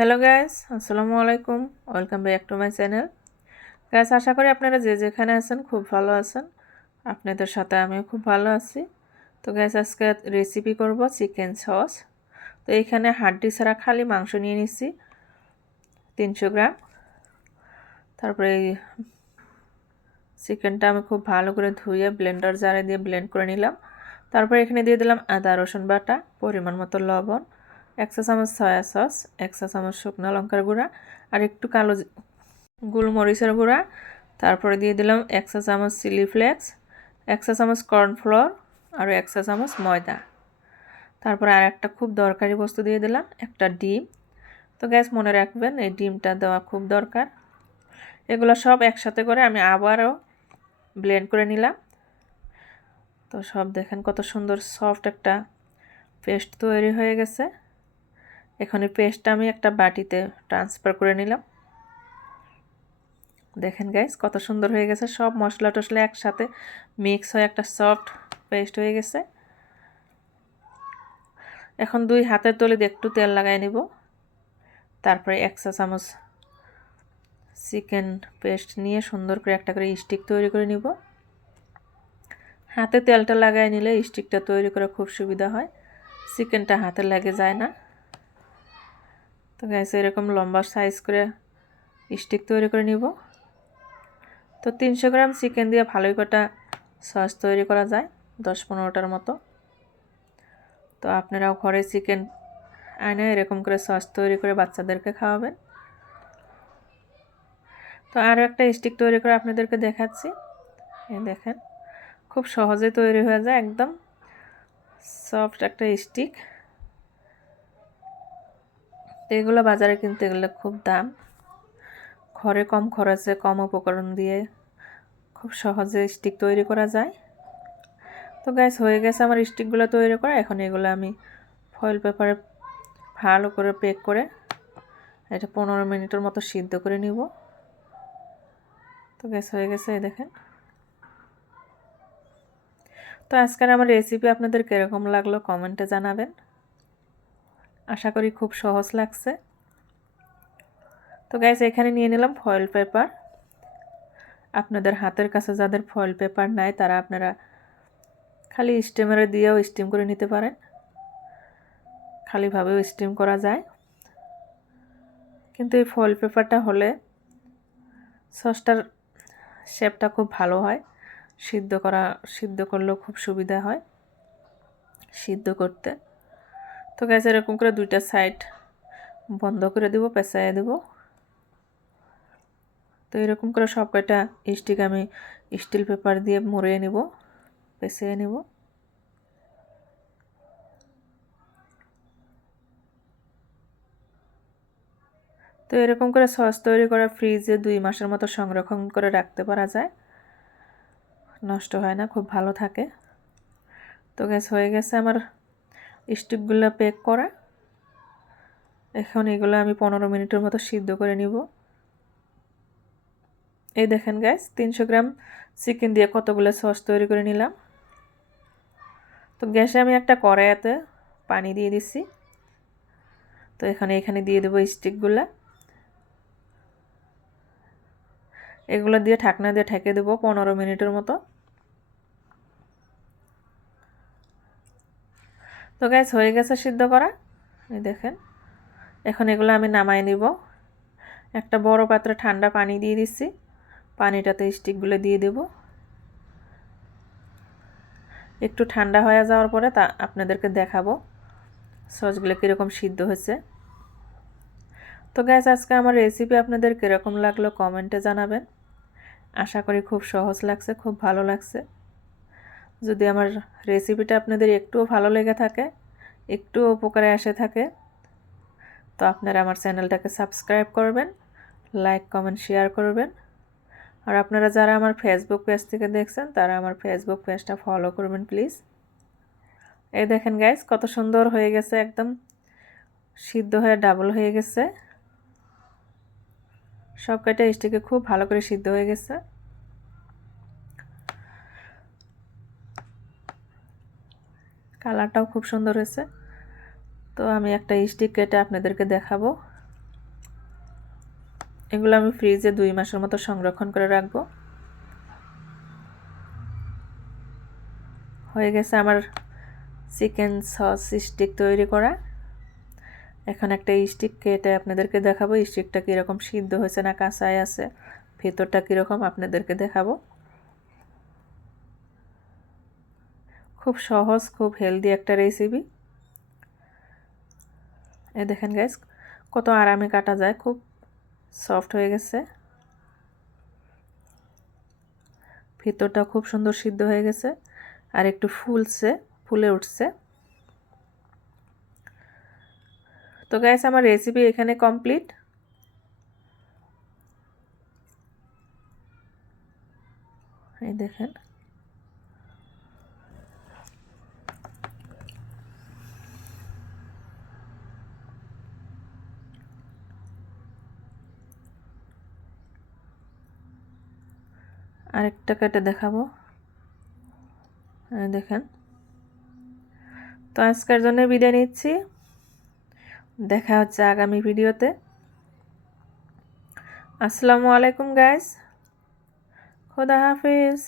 Hello guys আসসালামু আলাইকুম welcome back to my channel guys আশা করি আপনারা যে যেখানে আছেন খুব ভালো আছেন। আপনাদের সাথে আমিও খুব ভালো আছি। তো গ্যাস আজকে রেসিপি করব চিকেন সস তো, এখানে হাড্ডি ছাড়া খালি মাংস নিয়ে নিচ্ছি। তিনশো গ্রাম। তারপরে চিকেনটা আমি খুব ভালো করে ধুয়ে ব্লেন্ডার জারে দিয়ে ব্লেন্ড করে নিলাম। তারপরে এখানে দিয়ে দিলাম আদা, রসুন বাটা, পরিমাণ মতো লবণ। এক চা চামচ সয়া সস এক চা চামচ শুকনো লঙ্কার গুঁড়া, আর একটু কালো গোলমরিচের গুঁড়া। তারপরে দিয়ে দিলাম এক চা চামচ চিলি ফ্লেক্স এক চা চামচ কর্নফ্লোর আর এক চা চামচ ময়দা। তারপরে আর একটা খুব দরকারি বস্তু দিয়ে দিলাম, একটা ডিম। তো গ্যাস মনে রাখবেন এই ডিমটা দেওয়া খুব দরকার। এগুলো সব একসাথে করে আমি আবারও ব্লেন্ড করে নিলাম। তো সব দেখেন কত সুন্দর সফট একটা পেস্ট তৈরি হয়ে গেছে। এখন এই পেস্টটা আমি একটা বাটিতে ট্রান্সফার করে নিলাম। দেখেন গাইস কত সুন্দর হয়ে গেছে। সব মশলা টশলা একসাথে মিক্স হয়ে একটা সফট পেস্ট হয়ে গেছে। এখন দুই হাতের তলিতে একটু তেল লাগাই নিব। তারপরে এক চা চামচ চিকেন পেস্ট নিয়ে সুন্দর করে একটা করে স্টিক তৈরি করে নিব। হাতে তেলটা লাগাই নিলে স্টিকটা তৈরি করা খুব সুবিধা হয়। চিকেনটা হাতে লাগে যায় না। তো গ্যাস এরকম লম্বা সাইজ করে স্টিক তৈরি করে নিব। তো তিনশো গ্রাম চিকেন দিয়ে ভালোই কটা সস তৈরি করা যায়, দশ পনেরোটার মতো। তো আপনারাও ঘরে চিকেন আনে এরকম করে সস তৈরি করে বাচ্চাদেরকে খাওয়াবেন। তো আরও একটা স্টিক তৈরি করে আপনাদেরকে দেখাচ্ছি। দেখেন, খুব সহজে তৈরি হয়ে যায়, একদম সফট একটা স্টিক তো এগুলো বাজারে কিনতে গেলে খুব দাম। ঘরে কম খরচে কম উপকরণ দিয়ে খুব সহজে স্টিক তৈরি করা যায়। তো গ্যাস হয়ে গেছে আমার স্টিকগুলো তৈরি করা। এখন এগুলো আমি ফয়েল পেপারে ভালো করে পেক করে এটা পনেরো মিনিটের মতো সিদ্ধ করে নিব। তো গ্যাস হয়ে গেছে এই দেখেন। তো আজকের আমার রেসিপি আপনাদের কীরকম লাগল কমেন্টে জানাবেন। আশা করি খুব সহজ লাগছে। তো গ্যাস এখানে নিয়ে নিলাম ফয়েল পেপার আপনাদের হাতের কাছে যাদের ফয়েল পেপার নাই, তারা আপনারা খালি স্টিমারে দিয়েও স্টিম করে নিতে পারেন। খালিভাবেও স্টিম করা যায়। কিন্তু এই ফয়েল পেপারটা হলে সসটার শেপটা খুব ভালো হয়। সিদ্ধ করা, সিদ্ধ করলেও খুব সুবিধা হয়। সিদ্ধ করতে। তো গ্যাস এরকম করে দুইটা সাইড বন্ধ করে দেব, পেঁচাইয়ে দেব। তো এরকম করে সব কয়টা স্টিক আমি স্টিল পেপার দিয়ে মুড়িয়ে নেব পেঁচিয়ে নেব। তো এরকম করে সস তৈরি করা ফ্রিজে দুই মাসের মতো সংরক্ষণ করে রাখতে পারা যায়। নষ্ট হয় না, খুব ভালো থাকে। তো গ্যাস হয়ে গেছে আমার স্টিকগুলো প্যাক করা। এখন এগুলো আমি পনেরো মিনিটের মতো সিদ্ধ করে নিব। এই দেখেন গ্যাস তিনশো গ্রাম চিকেন দিয়ে কতগুলো সস তৈরি করে নিলাম। তো গ্যাসে আমি একটা কড়াইয়াতে পানি দিয়ে দিচ্ছি তো এখানে এখানে দিয়ে দেবো স্টিকগুলো। এগুলো দিয়ে ঢাকনা দিয়ে ঠেকে দেবো পনেরো মিনিটের মতো। তো গ্যাস হয়ে গেছে সিদ্ধ করা। এই দেখেন, এখন এগুলো আমি নামাই নিব। একটা বড় পাত্রে ঠান্ডা পানি দিয়ে দিচ্ছি। পানিটাতে স্টিকগুলো দিয়ে দেব। একটু ঠান্ডা হয়ে যাওয়ার পরে তা আপনাদেরকে দেখাবো সসগুলো কীরকম সিদ্ধ হয়েছে। তো গ্যাস আজকে আমার রেসিপি আপনাদের কীরকম লাগল কমেন্টে জানাবেন। আশা করি খুব সহজ লাগছে, খুব ভালো লাগছে। যদি আমার রেসিপিটা আপনাদের একটুও ভালো লেগে থাকে একটু উপকারে আসে থাকে। তো আপনারা আমার চ্যানেলটাকে সাবস্ক্রাইব করবেন, লাইক, কমেন্ট, শেয়ার করবেন। আর আপনারা যারা আমার ফেসবুক পেজ থেকে দেখছেন, তারা আমার ফেসবুক পেজটা ফলো করবেন প্লিজ এই দেখেন গাইস কত সুন্দর হয়ে গেছে, একদম সিদ্ধ হয়ে ডাবল হয়ে গেছে। সব কয়টা স্টিকে খুব ভালো করে সিদ্ধ হয়ে গেছে। কালারটাও খুব সুন্দর হয়েছে। তো আমি একটা স্টিক কেটে আপনাদেরকে দেখাবো। এগুলো আমি ফ্রিজে দুই মাসের মতো সংরক্ষণ করে রাখব। হয়ে গেছে আমার চিকেন সস স্টিক তৈরি করা। এখন একটা স্টিক কেটে আপনাদেরকে দেখাবো স্টিকটা কীরকম সিদ্ধ হয়েছে না কাঁচায় আছে, ভেতরটা কীরকম আপনাদেরকে দেখাবো। খুব সহজ, খুব হেলদি একটা রেসিপি এ দেখেন গাইস কত আরামে কাটা যায়, খুব সফট হয়ে গেছে। ভিতরটা খুব সুন্দর সিদ্ধ হয়ে গেছে আর একটু ফুলছে, ফুলে উঠছে। তো গ্যাস আমার রেসিপি এখানে কমপ্লিট এই দেখেন। আরেকটা কেটে দেখাবো। দেখেন। তো আজকের জন্য বিদায় নিচ্ছি। দেখা হচ্ছে আগামী ভিডিওতে। আসসালামু আলাইকুম গাইস খোদা হাফিজ।